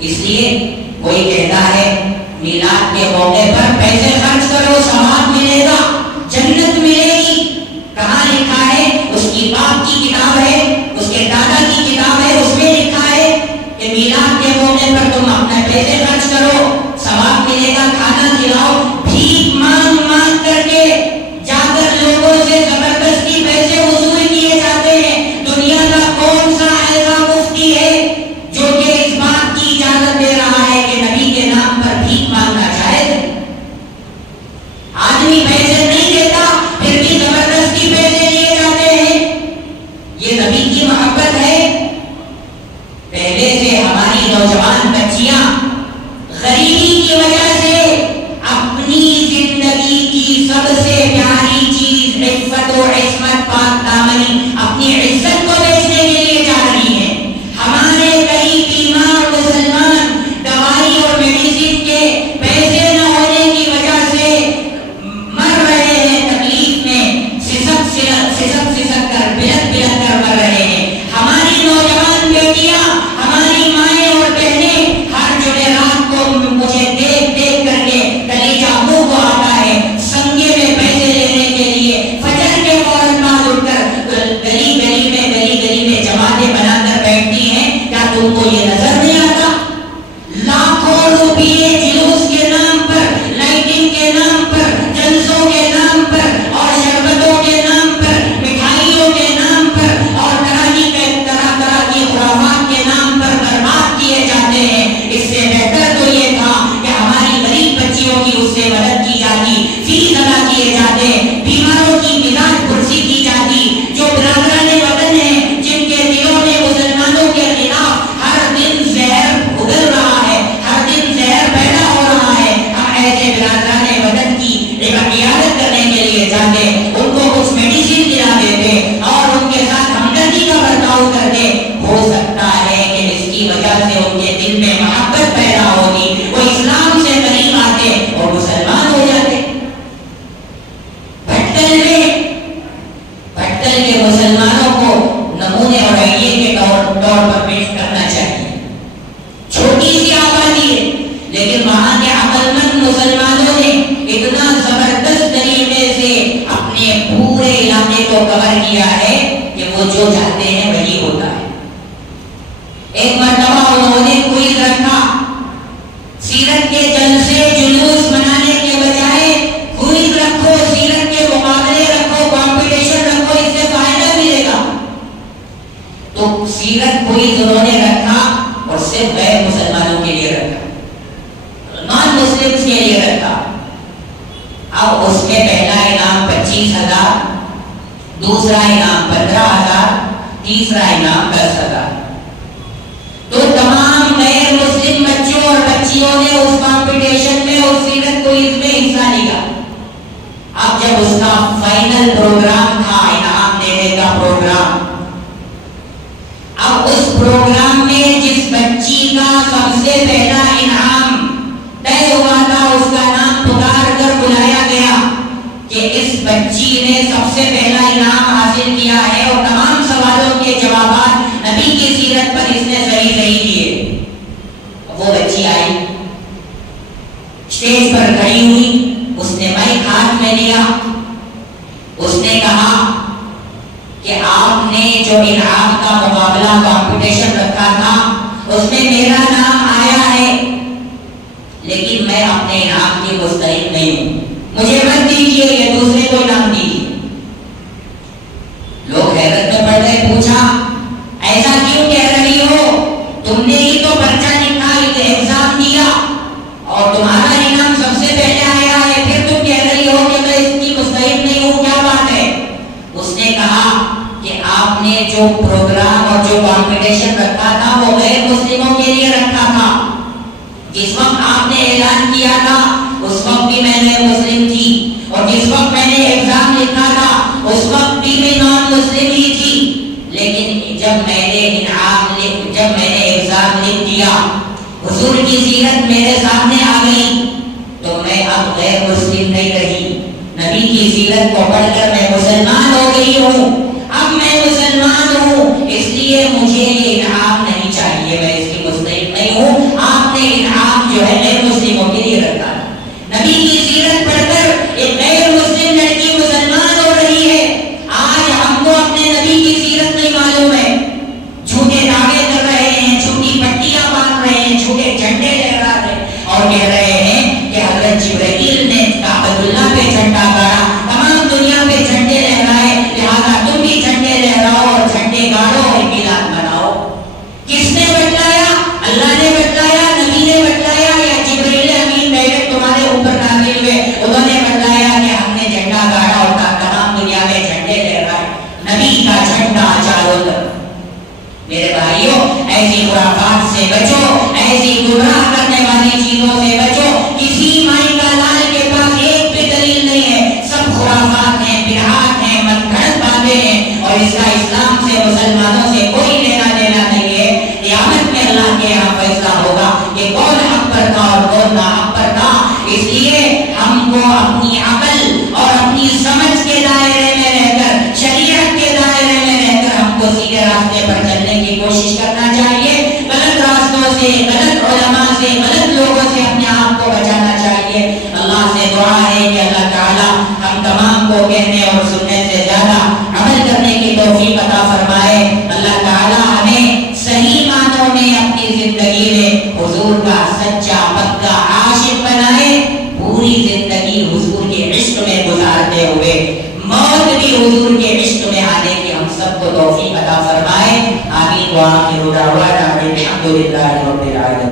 اس لیے کوئی کہتا ہے میلاد کے موقع پر پیسے خرچ کرو ثواب ملے گا، جنت ملے گی. کہاں لکھا ہے؟ اس کی باپ کی کتاب ہے، اس کے دادا کی کتاب ہے، اس میں لکھا ہے کہ میلاد کے موقع پر تم اپنے پیسے خرچ کرو ثواب ملے گا. کھانا کھلاؤ، بھیک مانگ مانگ کر کے جا کر لوگوں سے زبردستی پیسے وصول کیے جاتے ہیں. دنیا کا کون سا ایسا مفتی ہے جو کہ اس بات کی اجازت دے رہا ہے کہ نبی کے نام پر بھیک مانگنا جائز ہے؟ آدمی پیسے نہیں دیتا پھر بھی زبردستی پیسے لیے جاتے ہیں. یہ نبی کی محبت ہے؟ پہلے سے ہماری نوجوان بچیاں غریبی کی وجہ سے اپنی زندگی کی سب سے پیاری چیز عفت و عصمت پاک دامنی اپنی عزت کو بیچنے کے لیے جا رہی ہیں. ہمارے کئی بیمار مسلمان دوائی اور میڈیسن کے پیسے نہ ہونے کی وجہ سے مر رہے ہیں، تکلیف میں سسک کر بلک کر مر رہے ہیں. ہماری نوجوان بیٹیاں، ہماری مائیں اور بہنیں ہر جمعرات کو مجھے دیکھ دیکھ کر کے کلیجہ منہ کو آتا ہے سنگے میں پیسے لینے کے لیے فجر کے فوراً بعد اٹھ کر گلی میں جماعتیں بنا کر بیٹھتی ہیں. کیا تم کو یہ نظر نہیں آتا؟ لاکھوں روپیے جلوس کے نام پر، لائٹنگ کے نام پر، جلسوں کے نام پر اور شربتوں کے نام پر، مٹھائیوں کے نام پر اور طرح کی خرافات کے نام پر برباد کیے جاتے ہیں. اس سے بہتر تو یہ تھا کہ ہماری غریب بچیوں کی اس سے مدد کی جاتی، فیس ادا کیے جاتے، بیماروں کی مزاج پرسی کی جاتی. جو برادران وطن ہیں جن کے دلوں میں مسلمانوں کے خلاف ہر دن زہر اگل رہا ہے، ہر دن زہر پیدا ہو رہا ہے، ہم ایسے برادران وطن کی عیادت کرنے کے لیے جاتے، ان کو کچھ میڈیسن دلا دیتے اور ان کے ساتھ ہمدردی کا برتاؤ کرتے. ہو سکتا ہے کہ اس کی وجہ سے ان کے دل میں محبت پیدا ہوگی، وہ اسلام سے قریب آتے اور مسلمان ہو جاتے. بھٹکل کے مسلمانوں کو نمونے اور آئیے کے طور پر پیش کرنا چاہیے. چھوٹی سی آبادی ہے لیکن وہاں کے عقل مند مسلمانوں نے اتنا زبردست طریقے سے اپنے پورے علاقے کو کور کیا ہے کہ وہ جو چاہتے ہیں وہی ہوتا ہے. ایک مرتبہ انہوں نے کوئز رکھا، سیرت کے جلسے جلوس منانے کے بجائے کوئز رکھو، سیرت کے مقابلے رکھو، کمپٹیشن رکھو، اس سے فائدہ ملے گا. تو سیرت کوئز انہوں نے رکھا اور صرف غیر مسلمانوں کے لیے رکھا، نان مسلمز کے لیے رکھا. اب اس میں پہلا انعام 25,000، دوسرا انعام 15,000، تیسرا انعام 10,000. تو تمام غیر مسلم بچوں اور بچیوں نے اس کمپٹیشن میں، اس سیرت کوئز میں حصہ لیا. اب جب اس کا فائنل پروگرام تھا، انعام دینے کا پروگرام، اب اس پروگرام میں جس بچی کا سب سے پہلا انعام طے ہوا تھا، اس کا نام پکار کر بلایا گیا کہ اس بچی نے سب سے پہلا انعام حاصل کیا ہے اور تمام سوالوں کے جوابات نبی کی سیرت پر اس نے صحیح دیے. وہ بچی آئی، اسٹیج پر کھڑی ہوئی، اس نے مائک ہاتھ میں لیا، اس نے کہا کہ آپ نے جو انعام کا مقابلہ کمپٹیشن رکھا تھا اس میں میرا نام آیا ہے، لیکن میں اپنے انعام کی مستحق نہیں ہوں، مجھے مت دیجیے، یہ دوسرے کو انعام دیجیے. لوگ حیرت میں پڑ گئے، پوچھا ایسا کیوں کہہ رہی ہو؟ تم نے ہی تو پرچہ لکھا، ایگزام دیا اور تمہارا انعام سب سے پہلے آیا ہے، پھر تم کہہ رہی ہو کہ میں اس کی مستحق نہیں ہوں، کیا بات ہے؟ اس نے کہا کہ آپ نے جو پروگرام اور جو کمپٹیشن رکھا تھا وہ غیر مسلموں کے لیے رکھا تھا. جس وقت آپ نے اعلان کیا تھا اس وقت بھی میں غیر مسلم تھی، اور جس وقت میں نے ایگزام لکھا تھا اس وقت بھی میں نان مسلم ہی تھی. لیکن جب میں نے ایگزام لکھ دیا، حضور کی سیرت میرے سامنے آ گئی، تو میں اب غیر مسلم نہیں رہی، نبی کی سیرت کو پڑھ کر میں مسلمان ہو گئی ہوں. اب میں مسلمان ہوں، اس لیے مجھے یہ انعام نہیں چاہیے، میں اس کی مستحق نہیں ہوں. اور کہہ رہے ہیں کہ حضرت جبرائیل نے کعبۃ اللہ پہ جھنڈا گاڑا، تمام دنیا پہ جھنڈے لہرائے، لہذا تم بھی جھنڈے لہراؤ اور جھنڈے گاڑو اور میلاد مناؤ۔ کس نے بتلایا؟ اللہ نے بتلایا، نبی نے بتلایا، یا جبرائیل امین ڈائریکٹ تمہارے اوپر نازل ہوئے انہوں نے بتلایا کہ ہم نے جھنڈا گاڑا اور تمام دنیا میں جھنڈے لہرائے، نبی کا جھنڈا چاروں طرف۔ میرے بھائیوں، ایسی خرافات سے بچو، ایسی گمراہ کرنے والی چیزوں سے بچو۔ کسی مائی کا لال کے پاس ایک بھی دلیل نہیں ہے، سب خرافات ہیں، بدعات ہیں، من گھڑت باتیں ہیں، اور اس کا اسلام سے مسلمانوں سے کوئی لینا دینا نہیں ہے۔ قیامت میں اللہ کے یہاں فیصلہ ہوگا کہ کون حق پر تھا اور کون ناحق پر تھا۔ اس لیے ہم کو اپنی عقل اور اپنی سمجھ کے دائرے میں رہ کر، شریعت کے دائرے میں رہ کر ہم کو سیدھے راستے پر چلنے کی کوشش کرنا چاہیے۔ غلط راستوں سے، غلط علماء سے، غلط لوگوں سے اپنے آپ کو بچانا چاہیے۔ اللہ سے دعا ہے کہ اللہ تعالیٰ ہم تمام کو کہنے اور سننے سے زیادہ عمل کرنے کی توفیق عطا فرمائے۔ اللہ تعالیٰ ہمیں صحیح معنوں میں اپنی زندگی میں حضور کا سچا پکا عاشق بنائے، پوری زندگی حضور کے عشق میں گزارتے ہوئے موت بھی حضور کے عشق میں آنے کی ہم سب کو توفیق عطا فرمائے۔ آمین وآخر دعوانا الحمدللہ رب العالمین۔